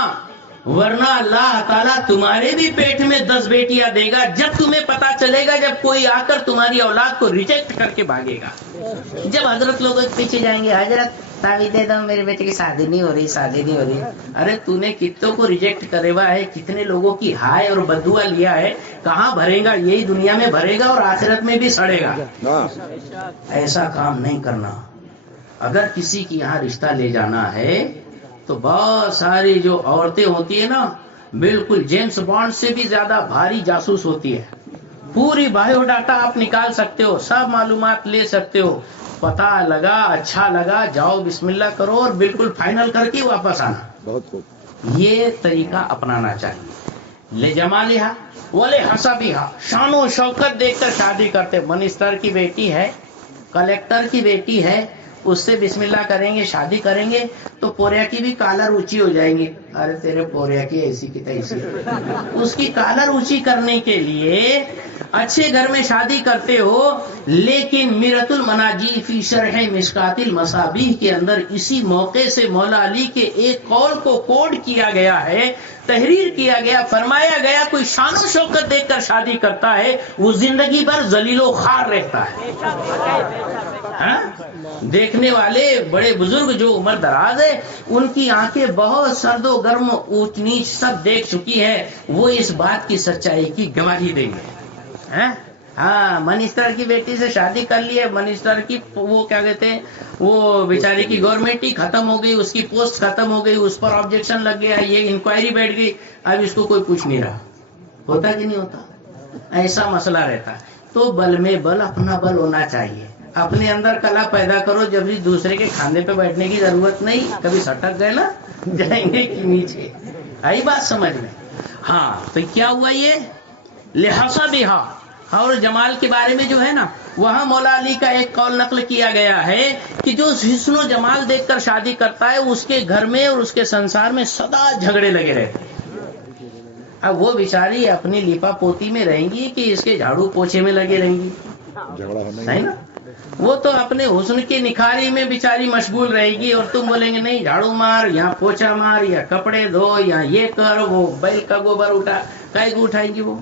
ورنہ اللہ تعالیٰ تمہارے بھی پیٹ میں 10 بیٹیاں دے گا جب تمہیں پتا چلے گا, جب کوئی آ کر تمہاری اولاد کو ریجیکٹ کر کے بھاگے گا. جب حضرت لوگ پیچھے جائیں گے حضرت تعویذ دے دو میرے بیٹے کی شادی نہیں ہو رہی, شادی نہیں ہو رہی. ارے تو نے کتوں کو ریجیکٹ کرے ہوا ہے, کتنے لوگوں کی ہائے اور بددعا لیا ہے, کہاں بھرے گا؟ یہی دنیا میں بھرے گا اور آخرت میں بھی سڑے گا. ایسا کام نہیں کرنا. اگر کسی کی یہاں رشتہ لے جانا ہے تو بہت ساری جو عورتیں ہوتی ہیں نا بالکل جیمس بانڈ سے بھی زیادہ بھاری جاسوس ہوتی ہے. پوری بایو ڈاٹا آپ نکال سکتے ہو, سب معلومات لے سکتے ہو, پتا لگا اچھا لگا جاؤ بسم اللہ کرو اور بالکل فائنل کر کے واپس آنا. بہت خوب. یہ طریقہ اپنانا چاہیے. لے جمالہا ولے حسبہا, شان و شوکت دیکھ کر شادی کرتے. منسٹر کی بیٹی ہے, کلیکٹر کی بیٹی ہے, اس سے بسم اللہ کریں گے، شادی کریں گے تو پوریا کی بھی کالر اونچی ہو جائیں گی. ارے تیرے پوریا کی ایسی کی تیسی. اس کی کالر اونچی کرنے کے لیے اچھے گھر میں شادی کرتے ہو، لیکن میرۃ المناجی فی شرح مشکات المصابیح کے اندر اسی موقع سے مولا علی کے ایک قول کو کوڈ کیا گیا ہے، تحریر کیا گیا، فرمایا گیا کوئی شان و شوکت دیکھ کر شادی کرتا ہے وہ زندگی بھر ذلیل و خوار رہتا ہے. دیکھنے والے بڑے بزرگ جو عمر دراز ہے ان کی آنکھیں بہت سرد و گرم اونچ نیچ سب دیکھ چکی ہے، وہ اس بات کی سچائی کی گواہی دیں گے. ہاں منسٹر کی بیٹی سے شادی کر لی ہے، منسٹر کی وہ کیا کہتے ہیں وہ بیچاری کی گورنمنٹ ہی ختم ہو گئی، اس کی پوسٹ ختم ہو گئی، اس پر آبجیکشن لگ گیا، یہ انکوائری بیٹھ گئی، اب اس کو کوئی پوچھ نہیں رہا. ہوتا کہ نہیں ہوتا؟ ایسا مسئلہ رہتا. تو بل میں بل، اپنا بل ہونا چاہیے. اپنے اندر کلا پیدا کرو، جب بھی دوسرے کے کھانے پہ بیٹھنے کی ضرورت نہیں. کبھی سٹک گئے نا جائیں گے کہ نیچے. آئی بات سمجھ میں؟ ہاں تو کیا ہوا یہ لحسبھا. اور جمال کے بارے میں جو ہے نا وہاں مولا علی کا ایک قول نقل کیا گیا ہے کہ جو حسن و جمال دیکھ کر شادی کرتا ہے اس کے گھر میں اور اس کے سنسار میں سدا جھگڑے لگے رہتے ہیں. اب وہ بیچاری اپنی لیپا پوتی میں رہیں گی کہ اس کے جھاڑو پوچھے میں لگے رہیں گی؟ نہیں نا. وہ تو اپنے حسن کی نکھاری میں بیچاری مشغول رہے گی اور تم بولیں گے نہیں جھاڑو مار یا پوچھا مار یا کپڑے دھو یا یہ کر، وہ بیل کا گوبر اٹھا، کائی کو اٹھائیں گی؟ وہ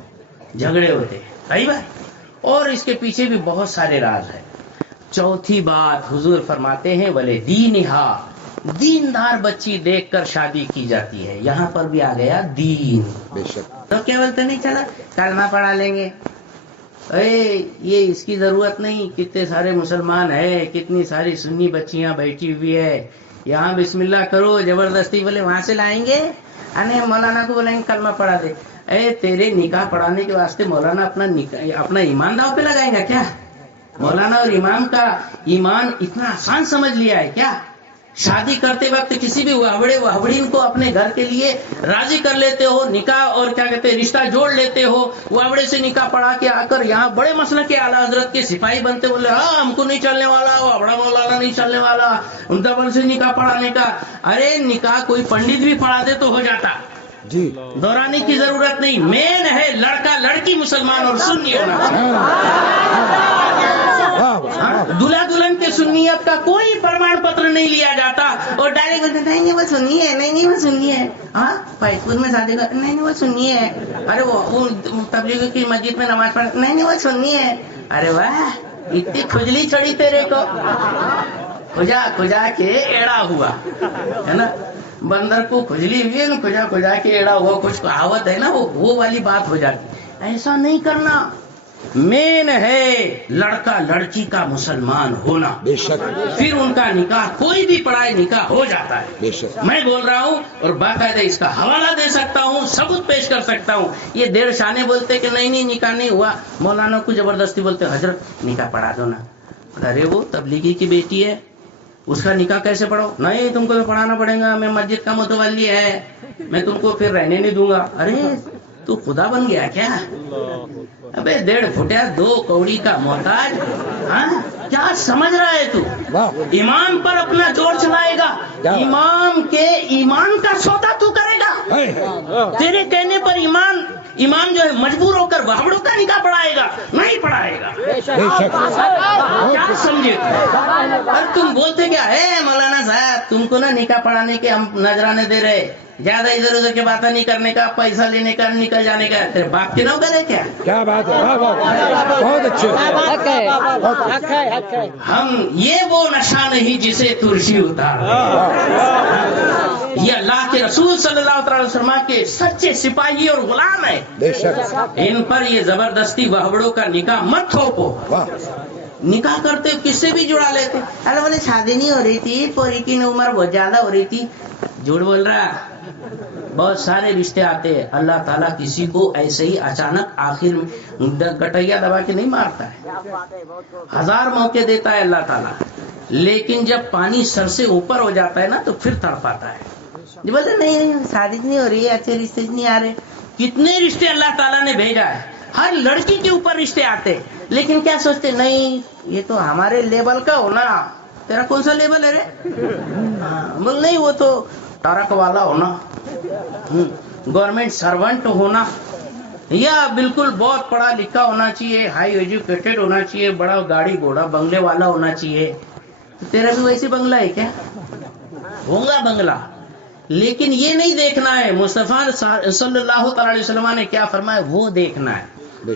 جھگڑے ہوتے ہیں. صحیح بات. اور اس کے پیچھے بھی بہت سارے راز ہیں. چوتھی بات حضور فرماتے ہیں ولے دینہا، دیندار بچی دیکھ کر شادی کی جاتی ہے. یہاں پر بھی آ گیا دین. بے شک. تو کیا بولتے نہیں چلا کلمہ پڑھا لیں گے، یہ اس کی ضرورت نہیں. کتنے سارے مسلمان ہیں، کتنی ساری سنی بچیاں بیٹھی ہوئی ہے، یہاں بسم اللہ کرو زبردستی بولے وہاں سے لائیں گے. مولانا کو بولیں گے کلمہ پڑھا دے. تیرے نکاح پڑھانے کے واسطے مولانا اپنا ایمان داؤ پہ لگائیں گا کیا؟ مولانا اور امام کا ایمان اتنا آسان سمجھ لیا ہے کیا؟ شادی کرتے وقت کسی بھی وہوڑین کو اپنے گھر کے لیے راضی کر لیتے ہو، نکاح اور کیا کہتے ہیں رشتہ جوڑ لیتے ہو، وہوڑے سے نکاح پڑھا کے آ کر یہاں بڑے مسلک کے اعلیٰ حضرت کے سپاہی بنتے، بولے ہاں ہم کو نہیں چلنے والا، وہوڑا مولانا نہیں چلنے والا دبل سے نکاح پڑھانے کا. ارے نکاح کوئی پنڈت بھی پڑھا دے تو ہو جاتا جی، دہرانے کی ضرورت نہیں. مین ہے لڑکا لڑکی مسلمان اور سنی ہونا چاہیے. دلہا دلہن کے سنیت کا کوئی پرمان پتر نہیں لیا جاتا اور ڈائریکٹ بولتے نہیں وہ سنی ہے، نہیں وہ سنی ہے. ہاں فیصل میں شادی کر، نہیں وہ سنی ہے. ارے وہ تبلیغ کی مسجد میں نماز پڑھ، نہیں وہ سنی ہے. ارے واہ اتنی کھجلی چڑی تیرے کو، کھجا کے ایڑا ہوا ہے نا. بندر کو کھجلی ہوئی ہے نا، کھجا کے ایڑا ہوا، کچھ کہاوت ہے نا، وہ والی بات ہو جاتی. ایسا نہیں کرنا. مین ہے لڑکا لڑکی کا مسلمان ہونا. بے شک. پھر ان کا نکاح کوئی بھی پڑھائے نکاح ہو جاتا ہے. بے شک. میں بول رہا ہوں اور باقاعدہ اس کا حوالہ دے سکتا ہوں، ثبوت پیش کر سکتا ہوں. یہ دیر شانے بولتے کہ نہیں نکاح نہیں ہوا، مولانا کو زبردستی بولتے حضرت نکاح پڑھا دو نا. ارے وہ تبلیغی کی بیٹی ہے، اس کا نکاح کیسے پڑھو؟ نہیں تم کو تو پڑھانا پڑے گا، میں مسجد کا متولی ہے، میں تم کو پھر رہنے نہیں دوں گا. ارے تو خدا بن گیا کیا؟ ابے 1.5 فٹیا 2 کوڑی کا محتاج. کیا سمجھ رہا ہے تو؟ امام پر اپنا زور چلائے گا، امام کے ایمان کا سودا تو کرے گا. تیرے کہنے پر امام جو ہے مجبور ہو کر وہوڑوں کا نکاح پڑھائے گا؟ نہیں پڑھائے گا. کیا سمجھے؟ اور تم بولتے کیا ہے مولانا صاحب تم کو نا نکاح پڑھانے کے ہم نذرانے دے رہے، زیادہ ادھر ادھر کی باتیں نہیں کرنے کا، پیسہ لینے کا، نکل جانے کا. تیرے باپ کے نوکر ہے کیا؟ کیا بات ہے، بہت اچھے. ہم یہ وہ نشہ نہیں جسے ترشی اتار. یہ اللہ کے رسول صلی اللہ علیہ وسلم کے سچے سپاہی اور غلام ہیں. ان پر یہ زبردستی وہوڑوں کا نکاح مت تھوپو. نکاح کرتے کس سے بھی جڑا لیتے. ارے بولے شادی نہیں ہو رہی تھی، پوری کی عمر بہت زیادہ ہو رہی تھی. جھوٹ بول رہا. بہت سارے رشتے آتے ہیں. اللہ تعالیٰ کسی کو ایسے ہی اچانک آخر میں گٹیا دبا کے نہیں مارتا ہے، 1000 موقع دیتا ہے اللہ تعالیٰ. لیکن جب پانی سر سے اوپر ہو جاتا ہے نا تو پھر تڑپاتا ہے. جو بولتے نہیں شادی نہیں ہو رہی ہے، اچھے رشتے نہیں آ رہے. کتنے رشتے اللہ تعالیٰ نے بھیجا ہے، ہر لڑکی کے اوپر رشتے آتے، لیکن کیا سوچتے نہیں یہ تو ہمارے لیول کا ہونا، تیرا کون سا لیبل ہے رے؟ بول نہیں وہ تو ٹرک والا ہونا، گورنمنٹ سرونٹ ہونا، یا بالکل بہت پڑھا لکھا ہونا چاہیے، ہائی ایجوکیٹڈ ہونا چاہیے، بڑا گاڑی گھوڑا بنگلے والا ہونا چاہیے. تیرا بھی ویسی بنگلہ ہے کیا؟ ہوگا بنگلہ، لیکن یہ نہیں دیکھنا ہے مصطفیٰ صلی اللہ تعالی علیہ وسلم نے کیا فرمایا وہ دیکھنا ہے.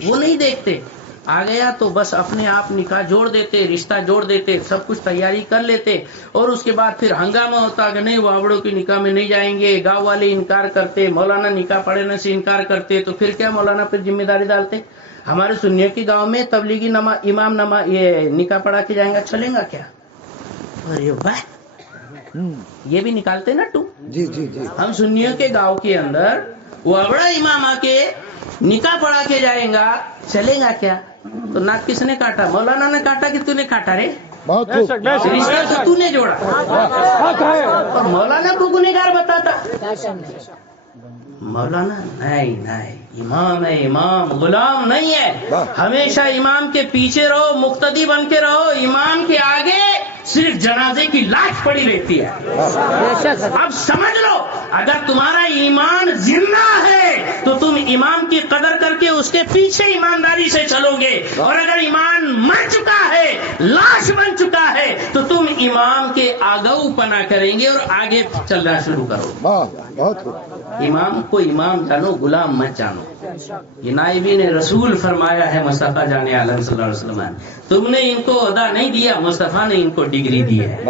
وہ نہیں دیکھتے. آ گیا تو بس اپنے آپ نکاح جوڑ دیتے، رشتہ جوڑ دیتے، سب کچھ تیاری کر لیتے، اور اس کے بعد پھر ہنگامہ ہوتا کہ نہیں وابڑوں کی نکاح میں نہیں جائیں گے، گاؤں والے انکار کرتے، مولانا نکاح پڑھنے سے انکار کرتے، تو پھر کیا مولانا پھر ذمہ داری ڈالتے؟ ہمارے سنیوں کے گاؤں میں تبلیغی امام یہ نکاح پڑھا کے جائیں گا، چلیں گا کیا؟ ارے واہ، یہ بھی نکالتے نا ٹو. جی جی جی. ہم سنیوں کے گاؤں کے اندر وابڑا امام آ کے نکاح پڑھا کے جائیں گا، چلیں گا کیا؟ تو ناک کس نے کاٹا؟ مولانا نے کاٹا کہ تو نے کاٹا رے؟ بہت بے شک، بے شک. رشتہ تو تو نے جوڑا، اور مولانا کو گنہگار بتاتا. مولانا نہیں، امام ہے، امام غلام نہیں ہے. ہمیشہ امام کے پیچھے رہو، مقتدی بن کے رہو. امام کے آگے صرف جنازے کی لاش پڑی رہتی ہے. اب سمجھ لو، اگر تمہارا ایمان زندہ ہے تو تم امام کی قدر کر کے اس کے پیچھے ایمانداری سے چلو گے، اور اگر ایمان مر چکا ہے، لاش بن چکا ہے، تو تم امام کے آگو پناہ کریں گے اور آگے چلنا شروع کرو. بہت امام کو امام جانو، غلام مت جانو. یہ نائبین رسول فرمایا ہے مصطفیٰ جان عالم صلی اللہ علیہ وسلم نے. تم نے ان کو عہدہ نہیں دیا، مصطفیٰ نے ان کو ڈگری دی ہے.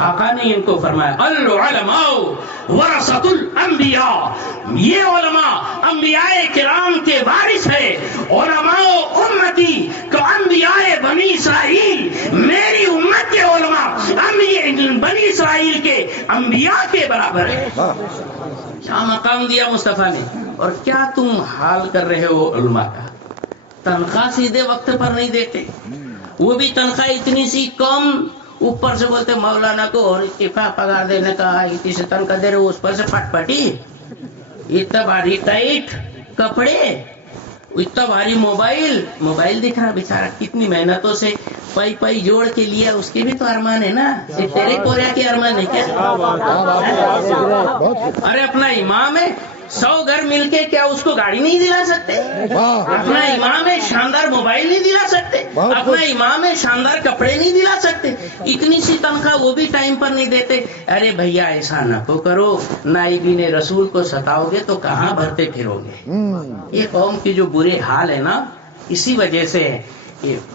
آقا نے ان کو فرمایا العلماء ورثۃ الانبیاء، یہ علماء انبیاء کرام کے وارث ہے. علماء امتی تو انبیاء بنی اسرائیل، میری امت کے علماء بنی اسرائیل کے انبیاء کے برابر ہے. کیا مقام دیا مصطفیٰ نے، اور کیا تم حال کر رہے ہو علماء کا؟ تنخواہ سیدھے وقت پر نہیں دیتے، وہ بھی تنخواہ اتنی سی کم، اوپر سے بولتے مولانا کو اور اتفاق پگار دینے کا اتنی سے تنخواہ دے رہے ہو، اس پر سے پٹ پٹی، اتنا بھاری ٹائٹ کپڑے، اتنا بھاری موبائل دکھ رہا بیچارہ کتنی محنتوں سے پائی جوڑ کے لیا. اس کے بھی تو ارمان ہے نا، تیرے کوریا کے ارمان ہے کیا؟ ارے اپنا امام ہے، 100 گھر مل کے کیا اس کو گاڑی نہیں دلا سکتے؟ اپنا امام ہے، شاندار موبائل نہیں دلا سکتے؟ اپنا امام ہے، شاندار کپڑے نہیں دلا سکتے؟ اتنی سی تنخواہ وہ بھی ٹائم پر نہیں دیتے. ارے بھیا ایسا نہ تو کرو، نائبین رسول کو ستاؤ گے تو کہاں بھرتے پھرو گے؟ یہ قوم کی جو برے حال ہے نا، اسی وجہ سے ہے.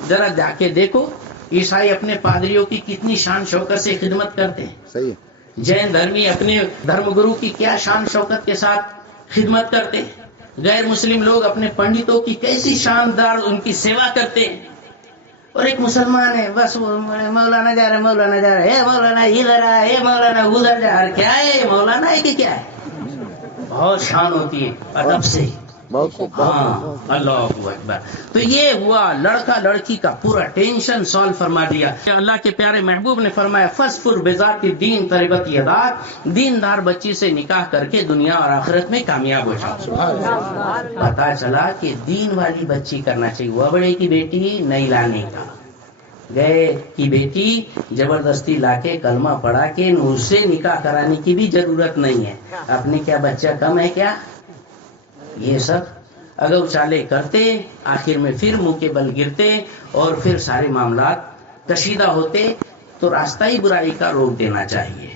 ذرا جا کے دیکھو عیسائی اپنے پادریوں کی کتنی شان شوکت سے خدمت کرتے ہیں. صحیح. جین دھرمی اپنے دھرم گرو کی کیا شان شوکت کے ساتھ خدمت کرتے ہیں. غیر مسلم لوگ اپنے پنڈتوں کی کیسی شاندار ان کی سیوا کرتے ہیں. اور ایک مسلمان ہے بس مولانا جا رہا، مولانا جا رہا ہے، مولانا ادھر ہے، مولانا ادھر جا رہا. کیا ہے مولانا ہے کہ کیا ہے؟ بہت شان ہوتی ہے ادب سے. ہاں اللہ اکبر. تو یہ ہوا لڑکا لڑکی کا پورا ٹینشن سالو فرما دیا. اللہ کے پیارے محبوب نے فرمایا فَاصْفُرْ بِذَاتِ الدِّينِ تَرِبَتْ يَدَاكَ، دیندار بچی سے نکاح کر کے دنیا اور آخرت میں کامیاب ہو جاؤ. پتا چلا کہ دین والی بچی کرنا چاہیے، وابڑے کی بیٹی نہیں لانے کا. گئے کی بیٹی زبردستی لا کے کلمہ پڑھا کے اس سے نکاح کرانے کی بھی ضرورت نہیں ہے. اپنے کیا بچہ کم ہے کیا؟ یہ سب اگر اچالے کرتے، آخر میں پھر منہ کے بل گرتے اور پھر سارے معاملات کشیدہ ہوتے. تو راستہ ہی برائی کا روک دینا چاہیے.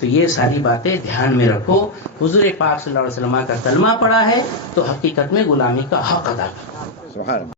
تو یہ ساری باتیں دھیان میں رکھو. حضور پاک صلی اللہ علیہ وسلم کا کلمہ پڑھا ہے تو حقیقت میں غلامی کا حق ادا کرو.